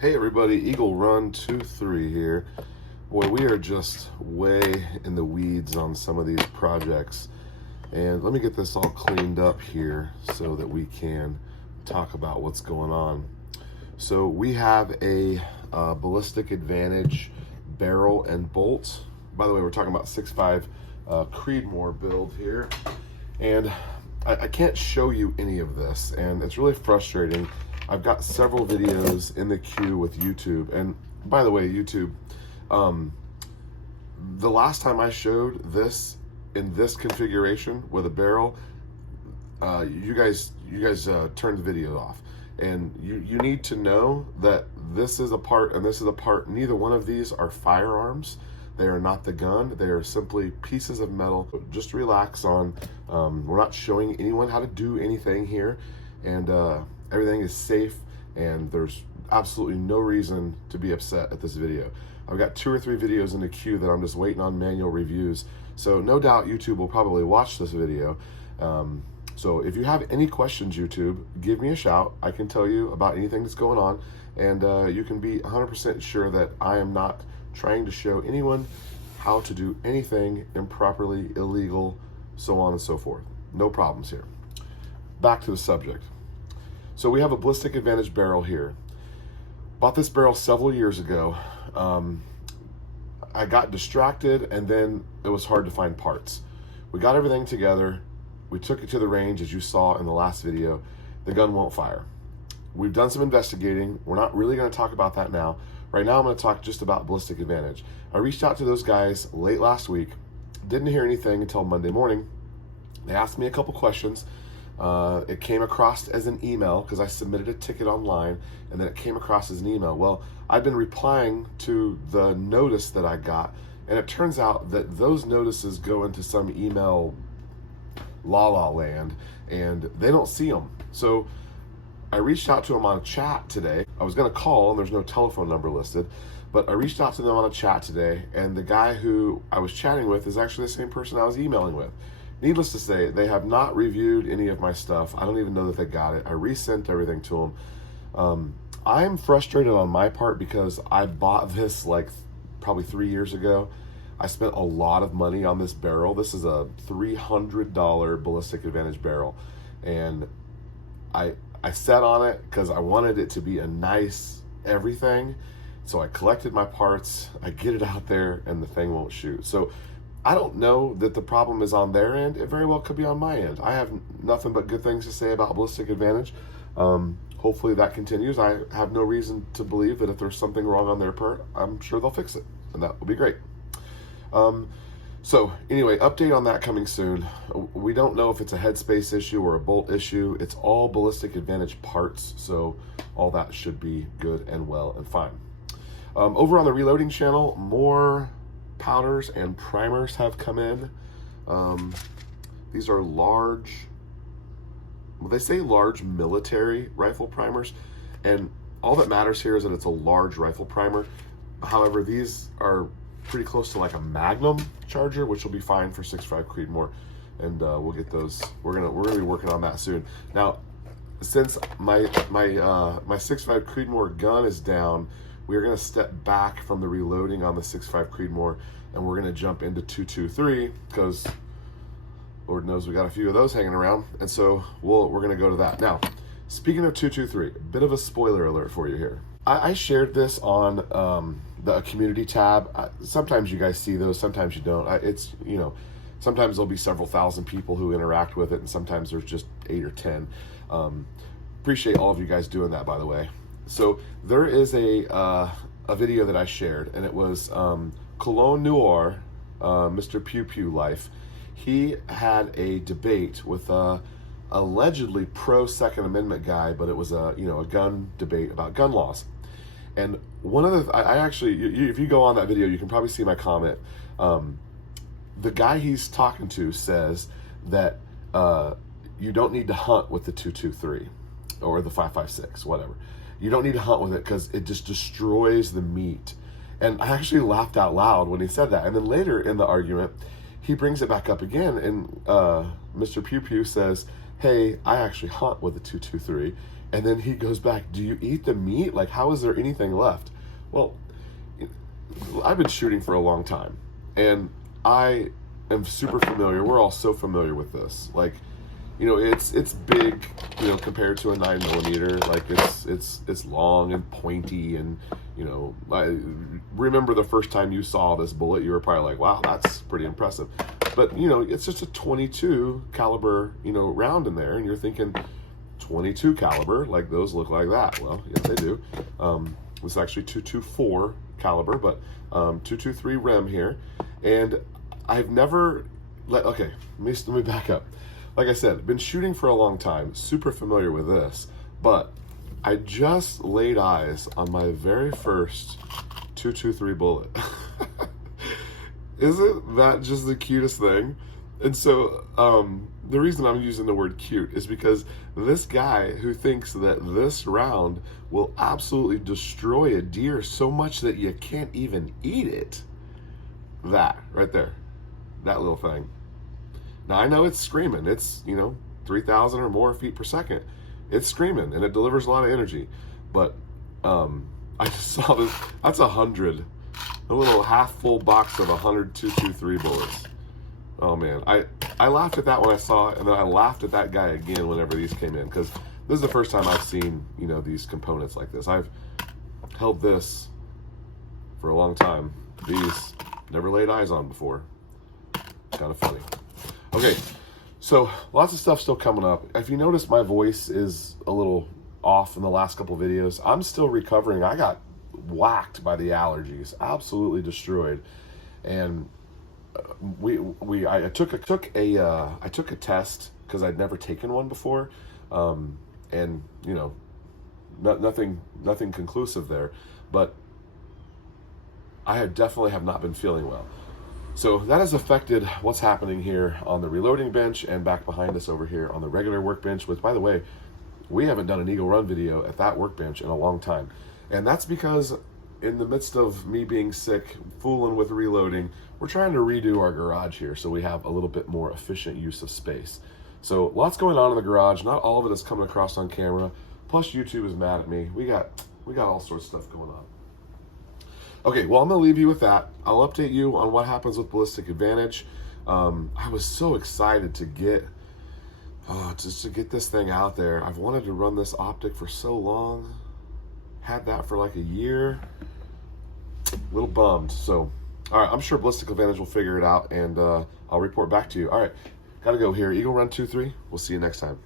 Hey everybody, Eagle Run 23 here. Boy, we are just way in the weeds on some of these projects. And let me get this all cleaned up here so that we can talk about what's going on. So we have a Ballistic Advantage barrel and bolt. By the way, we're talking about 6.5 Creedmoor build here. And I can't show you any of this, and it's really frustrating. I've got several videos in the queue with YouTube. And by the way, YouTube, the last time I showed this in this configuration with a barrel, you guys turned the video off. And you need to know that this is a part and this is a part. Neither one of these are firearms. They are not the gun. They are simply pieces of metal. Just relax on, we're not showing anyone how to do anything here. And everything is safe, and there's absolutely no reason to be upset at this video. I've got 2 or 3 videos in the queue that I'm just waiting on manual reviews. So no doubt YouTube will probably watch this video. So if you have any questions, YouTube, give me a shout. I can tell you about anything that's going on, and you can be 100% sure that I am not trying to show anyone how to do anything improperly, illegal, so on and so forth. No problems here. Back to the subject. So we have a Ballistic Advantage barrel here. Bought this barrel several years ago. I got distracted, and then it was hard to find parts. We got everything together. We took it to the range, as you saw in the last video. The gun won't fire. We've done some investigating. We're not really going to talk about that now. Right now I'm going to talk just about Ballistic Advantage. I reached out to those guys late last week. Didn't hear anything until Monday morning. They asked me a couple questions. It came across as an email because I submitted a ticket online, and then it came across as an email. Well, I've been replying to the notice that I got, and it turns out that those notices go into some email la land, and they don't see them. So I reached out to them on a chat today. I was going to call, and there's no telephone number listed, but I reached out to them on a chat today, and the guy who I was chatting with is actually the same person I was emailing with. Needless to say, they have not reviewed any of my stuff. I don't even know that they got it. I resent everything to them. I'm frustrated on my part because I bought this like probably 3 years ago. I spent a lot of money on this barrel. This is a $300 Ballistic Advantage barrel. And I sat on it because I wanted it to be a nice everything. So I collected my parts, I get it out there, and the thing won't shoot. So I don't know that the problem is on their end. It very well could be on my end. I have nothing but good things to say about Ballistic Advantage. Hopefully that continues. I have no reason to believe that if there's something wrong on their part, I'm sure they'll fix it, and that will be great. So anyway, update on that coming soon. We don't know if it's a headspace issue or a bolt issue. It's all Ballistic Advantage parts, so all that should be good and well and fine. Over on the reloading channel, more powders and primers have come in. These are large, well, they say large military rifle primers, and all that matters here is that it's a large rifle primer. However, these are pretty close to like a Magnum charger, which will be fine for 6.5 Creedmoor, and we'll get those. We're gonna be working on that soon. Now, since my 6.5 Creedmoor gun is down, we're going to step back from the reloading on the 6.5 Creedmoor, and we're going to jump into 223 because Lord knows we got a few of those hanging around, and so we're going to go to that. Now, speaking of 223, a bit of a spoiler alert for you here. I shared this on the community tab. Sometimes you guys see those, sometimes you don't. It's, you know, sometimes there'll be several thousand people who interact with it, and sometimes there's just 8 or 10. Appreciate all of you guys doing that, by the way. So there is a video that I shared, and it was Colion Noir, Mr. Pew Pew Life. He had a debate with a allegedly pro Second Amendment guy, but it was a gun debate about gun laws. And one of the I actually, if you go on that video, you can probably see my comment. The guy he's talking to says that you don't need to hunt with the 223 or the 5.56, whatever. You don't need to hunt with it because it just destroys the meat. And I actually laughed out loud when he said that. And then later in the argument, he brings it back up again, and Mr. Pew Pew says, hey, I actually hunt with a 223, And then he goes back, do you eat the meat? Like, how is there anything left? Well, I've been shooting for a long time, and I am super familiar. We're all so familiar with this. Like, you know, it's big, you know, compared to a 9mm. Like, it's long and pointy, and, you know, I remember the first time you saw this bullet, you were probably like, wow, that's pretty impressive. But, you know, it's just a 22 caliber, you know, round in there, and you're thinking 22 caliber, like those look like that. Well, yes, they do. It's actually 224 caliber, but 223 rem here, and I've never okay, let me back up. Like I said, been shooting for a long time, super familiar with this, but I just laid eyes on my very first 223 bullet. Isn't that just the cutest thing? And so the reason I'm using the word cute is because this guy who thinks that this round will absolutely destroy a deer so much that you can't even eat it, that right there, that little thing. Now, I know it's screaming. It's, you know, 3,000 or more feet per second. It's screaming, and it delivers a lot of energy. But I just saw this. That's 100. A little half-full box of 100 223 bullets. Oh, man. I laughed at that when I saw it, and then I laughed at that guy again whenever these came in, because this is the first time I've seen, you know, these components like this. I've held this for a long time. These, never laid eyes on before. Kind of funny. Okay, so lots of stuff still coming up. If you notice, my voice is a little off in the last couple videos. I'm still recovering. I got whacked by the allergies, absolutely destroyed. And I took a test because I'd never taken one before, and you know, nothing conclusive there, but I definitely have not been feeling well. So that has affected what's happening here on the reloading bench and back behind us over here on the regular workbench, which, by the way, we haven't done an Eagle Run video at that workbench in a long time. And that's because in the midst of me being sick, fooling with reloading, we're trying to redo our garage here so we have a little bit more efficient use of space. So lots going on in the garage. Not all of it is coming across on camera. Plus YouTube is mad at me. We got all sorts of stuff going on. Okay, well, I'm going to leave you with that. I'll update you on what happens with Ballistic Advantage. I was so excited to get just to get this thing out there. I've wanted to run this optic for so long. Had that for like a year. A little bummed. So, all right, I'm sure Ballistic Advantage will figure it out, and I'll report back to you. All right, got to go here. Eagle Run 2-3. We'll see you next time.